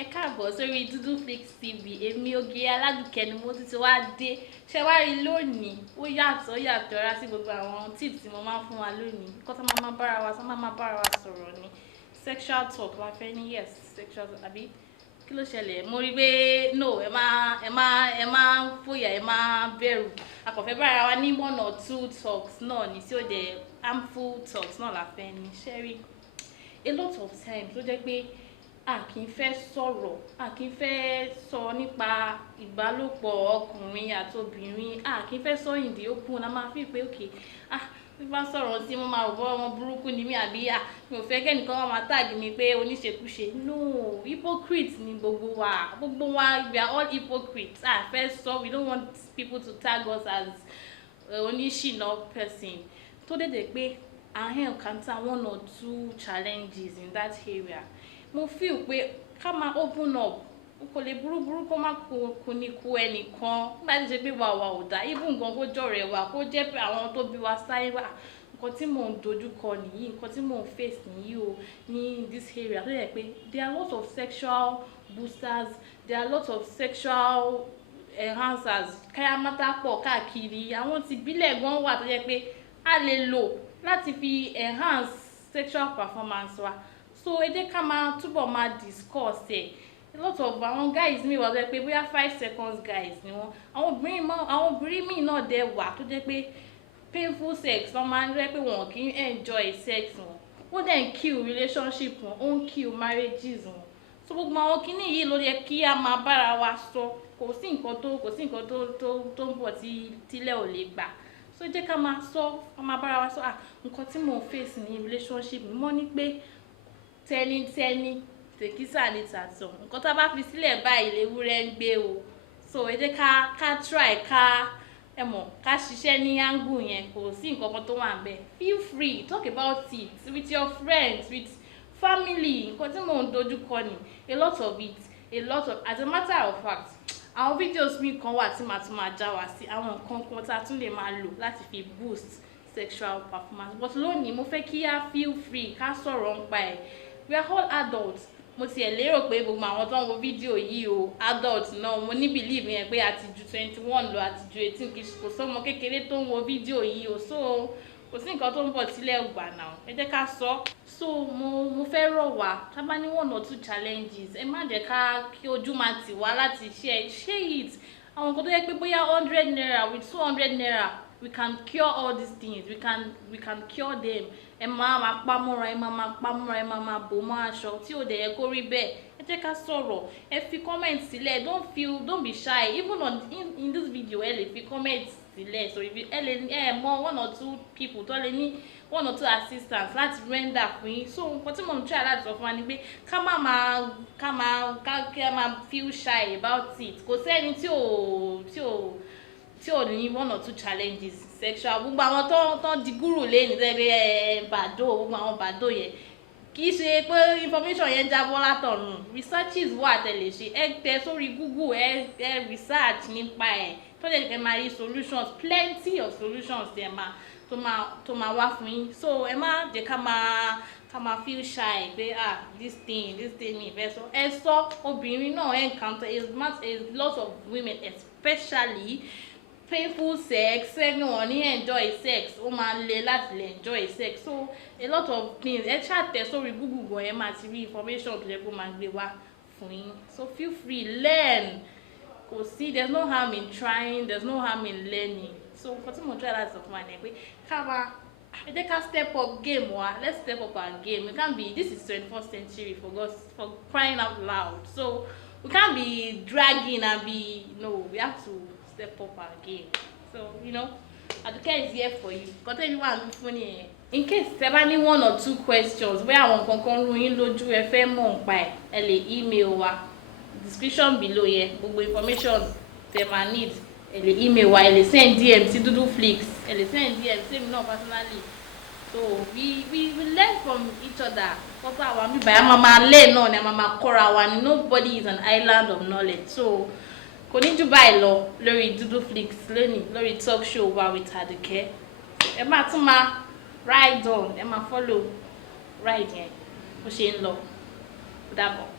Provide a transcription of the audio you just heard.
Ẹ káàbọ̀ sórí Dúdúflix TV. Èmi Oge Aládùkẹ́ ni mo ti wá dé. Ṣé wá rí lónìí? Ó yàtọ̀ rá sí gbogbo àwọn tips tí mo máa ń fún wa lónìí. Nǹkan tó máa bára wa sọ̀rọ̀ ni sexual talk la fẹ́ ní. Yes, sexual talk. Àbí kí ló ṣẹlẹ̀? Mo rí pé no, ẹ máa fòyà, ẹ máa bẹ̀rù. A kò fẹ́ bára wa ní 1 or 2 talks náà ni tí ó jẹ́ harmful talks náà la fẹ́ ní. Ṣé rí? A lot of times ló jẹ́ pé a kì í fẹ́ sọ̀rọ̀, a kì í fẹ́ sọ nípa ìbálòpọ̀ ọkùnrin àti obìnrin, a kì í fẹ́ sọ in the open. A máa fi pé okay, bí bá sọ̀rọ̀ sí mo máa rò bọ́ ọmọ burúkú ni mí, àbí mi ò fẹ́ kẹ́nìkan máa tag mi pé oníṣekúṣe. No, hypocrite ni gbogbo wa, we are all hypocrites. A fẹ́ sọ, we don't want people to tag us as oníṣìnà person. Tó dédé pé I encounter 1 or 2 challenges in that area. Mo feel pé ká máa open up, kò lè burúburú kó má kú ní kú ẹnìkan. Nígbà tí ṣe pé wà ò dá, even gan kó jọ̀rẹ́ wa, kó jẹ́ pé àwọn tó bí wa sáyé wà. Nǹkan tí mò ń dojúkọ nìyí, nǹkan tí mò ń face nìyí o ní this area. Tó yẹ pé there are lots of sexual boosters, there are lots of sexual enhancers. Káyámátá pọ̀ káàkiri. Àwọn tí ìbílẹ̀ gan wà tó yẹ pé a lè lò láti fi enhance sexual performance wa. So ẹ jẹ́ ká máa túbọ̀ máa discuss ẹ̀. A lot of àwọn guys mi wà tó jẹ́ pé bóyá 5 seconds guys ni wọ́n. Àwọn obìnrin míì náà dẹ̀ wà tó jẹ́ pé painful sex wọ́n máa ń rẹ́ pé wọn kì í enjoy sex wọn. Ó dẹ̀ ń kill relationship wọn, ó ń kill marriages wọn. So gbogbo àwọn kinní yìí ló yẹ kí a máa bára wa sọ. Kò sí nǹkan tó ń bọ̀ tílẹ̀ ò lè gbà. So jẹ́ ká máa sọ, ká máa bára wa sọ nǹkan tí mò ń face ní relationship mi. Mo ní pé tẹ́ni tèkísà ní tàtọ̀. Nǹkan tá bá fi sílẹ̀ báyìí léwúrẹ́ ń gbé o. So ẹ jẹ́ ká try ká ṣiṣẹ́ ní angle yẹn. Kò sí nǹkan kan tó wà ńbẹ̀. Feel free, talk about it with your friends, with family. Nǹkan tí mò ń dojúkọ ni a lot of as a matter of fact, àwọn videos mi kan wà tí màá tún máa já wa sí àwọn nǹkan kan tá tún lè máa lò láti fi boost sexual performance. But lónìí mo fẹ́ kí a feel free ká sọ̀rọ̀ nípa ẹ̀. We are all adults. Mo tiẹ̀ lérò pé gbogbo àwọn tó ń wo fídíò yìí o adults náà. Mo ní believe yẹn pé àti ju 21 lọ, àti ju 18, kò sọ́mọ kékeré tó ń wo fídíò yìí o. So kò sí nǹkan tó ń bọ̀ sílẹ̀ gbà náà. Ẹ jẹ́ ká sọ. So mo fẹ́ rọ̀ wá, tá bá ní 1 or 2 challenges, ẹ má jẹ́ kí ojú máa tì wá láti share it. Àwọn nǹkan tó yẹ pé bóyá 100 naira with 200 naira we can cure all these things. We can cure them. Ẹ máa pamọ́ra, ẹ máa bò mọ́ aṣọ tí ò dẹ̀ yẹ kó rí bẹ́ẹ̀. Ẹ jẹ́ ká sọ̀rọ̀. Ẹ fi comment sílẹ̀. Don't be shy. Even in this video ẹ lè fi comment sílẹ̀. So if ẹ lè mọ 1 or 2 people tó lè ní 1 or 2 assistants láti render fún yín. So nǹkan tí mo ń try láti sọ fún wa ni pé ká máa feel shy about it. Kò sẹ́ni tí ò ní 1 or 2 challenges sexual. Gbogbo àwọn tó di gúrù lẹ́yìn tẹ́lẹ̀ bàdó, gbogbo àwọn bàdó yẹn kì í ṣe pé information yẹn jábọ́ látọ̀run. Researches wà tẹ́lẹ̀ ṣe. Ẹ tẹ sórí Google, ẹ research nípa ẹ̀ tó lè kẹ́ máa rí solutions, plenty of solutions tẹ̀ tó máa wá fún yín. So ẹ má jẹ́ ká máa feel shy pé this thing mi fẹ́ sọ. Ẹ sọ. Obìnrin náà encounter a lot of women especially painful sex. Ẹni wọn ní enjoy sex, ó máa ń le láti lè enjoy sex. So a lot of things ẹ ṣàtẹ̀ sórí Google gan, ẹ máa ti rí information tó yẹ kó máa gbé wá fún yín. So feel free, learn. Kò sí, there's no harm in trying, there's no harm in learning. So nǹkan tí mo try láti sọ fún wa ni pé ẹ jẹ́ ká step up game wa. Let's step up our game. We can't be, this is 21st century for crying out loud. So we can't be dragging and we have to step up our game. So Aduke is here for you. Nǹkan tẹ́mi wà ní fún ni. In case tẹ́ bá ní 1 or 2 questions bóyá àwọn nǹkan kan rú yín lójú, ẹ fẹ́ mọ̀ nípa ẹ̀, ẹ lè email wa. Description below yẹn gbogbo information tẹ́ máa need. Ẹ lè email wa, ẹ lè send DM sí Dúdúflix, ẹ lè send DM sí mi náà personally. So we learn from each other. Kọ́kọ́ àwọn àmì bàyá máa learn náà ni a máa kọ́ra wa ni. Nobody is an island of knowledge. So kò ní jù báyìí lọ lórí Dúdúflix lónìí, lórí talk show wa with Aduke. Ẹ máa tún máa ride on, ẹ máa follow ride yẹn bó ṣe ń lọ. Ó dàbọ̀.